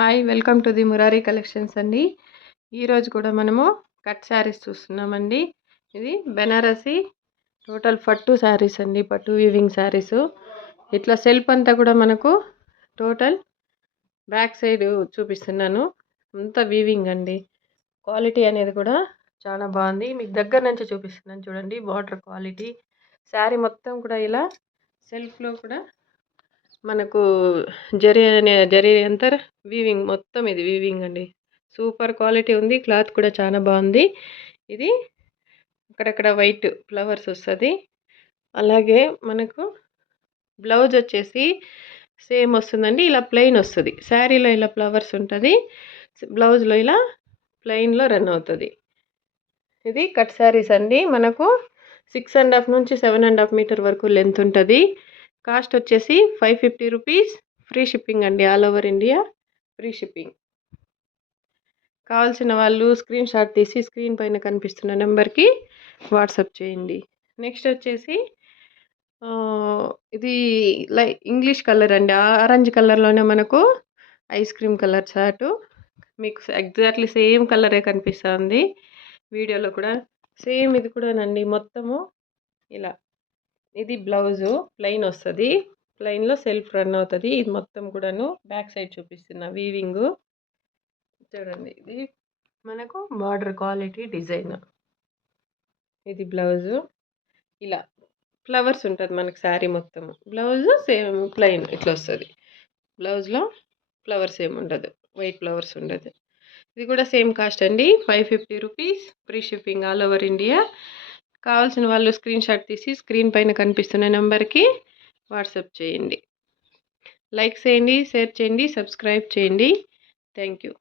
Hi welcome to the Murari collections అండి. ఈరోజు కూడా మనము కట్ శారీస్ చూస్తున్నామండి. ఇది బెనారసి టోటల్ పట్టు శారీస్ అండి, పట్టు వీవింగ్ శారీస్. ఇట్లా సెల్ఫ్ అంతా కూడా మనకు టోటల్ బ్యాక్ సైడ్ చూపిస్తున్నాను, అంతా వీవింగ్ అండి. క్వాలిటీ అనేది కూడా చాలా బాగుంది. మీకు దగ్గర నుంచి చూపిస్తున్నాను చూడండి, బార్డర్ క్వాలిటీ. శారీ మొత్తం కూడా ఇలా సెల్ఫ్లో కూడా మనకు జరీ అంతా వీవింగ్, మొత్తం ఇది వీవింగ్ అండి. సూపర్ క్వాలిటీ ఉంది. క్లాత్ కూడా చాలా బాగుంది. ఇది అక్కడక్కడ వైట్ ఫ్లవర్స్ వస్తుంది. అలాగే మనకు బ్లౌజ్ వచ్చేసి సేమ్ వస్తుందండి, ఇలా ప్లెయిన్ వస్తుంది. శారీలో ఇలా ఫ్లవర్స్ ఉంటుంది, బ్లౌజ్లో ఇలా ప్లెయిన్లో రన్ అవుతుంది. ఇది కట్ శారీస్ అండి. మనకు 6.5 నుంచి 7.5 మీటర్ వరకు లెంత్ ఉంటుంది. కాస్ట్ వచ్చేసి 550 రూపీస్. ఫ్రీ షిప్పింగ్ అండి, all over India free shipping. కావాల్సిన వాళ్ళు స్క్రీన్ షాట్ తీసి స్క్రీన్ పైన కనిపిస్తున్న నెంబర్కి వాట్సాప్ చేయండి. నెక్స్ట్ వచ్చేసి ఇది ఇంగ్లీష్ కలర్ అండి, ఆరెంజ్ కలర్లోనే మనకు ఐస్ క్రీమ్ కలర్ చాటు. మీకు ఎగ్జాక్ట్లీ సేమ్ కలరే కనిపిస్తుంది వీడియోలో కూడా. సేమ్ ఇది కూడానండి, మొత్తము ఇలా. ఇది బ్లౌజు ప్లెయిన్ వస్తుంది, ప్లెయిన్లో సెల్ఫ్ రన్ అవుతుంది. ఇది మొత్తం కూడాను బ్యాక్ సైడ్ చూపిస్తున్న వీవింగ్ చూడండి. ఇది మనకు బార్డర్ క్వాలిటీ డిజైన్. ఇది బ్లౌజు, ఇలా ఫ్లవర్స్ ఉంటుంది మనకు శారీ మొత్తం. బ్లౌజు సేమ్ ప్లెయిన్ ఇట్లా వస్తుంది. బ్లౌజ్లో ఫ్లవర్స్ ఏమి ఉండదు, వైట్ ఫ్లవర్స్ ఉండదు. ఇది కూడా సేమ్ కాస్ట్ అండి, 550 rupees. Free shipping all over India. కావాల్సిన వాళ్ళు స్క్రీన్ షాట్ తీసి స్క్రీన్ పైన కనిపిస్తున్న నెంబర్కి వాట్సాప్ చేయండి. లైక్ చేయండి, షేర్ చేయండి, సబ్స్క్రైబ్ చేయండి. Thank you.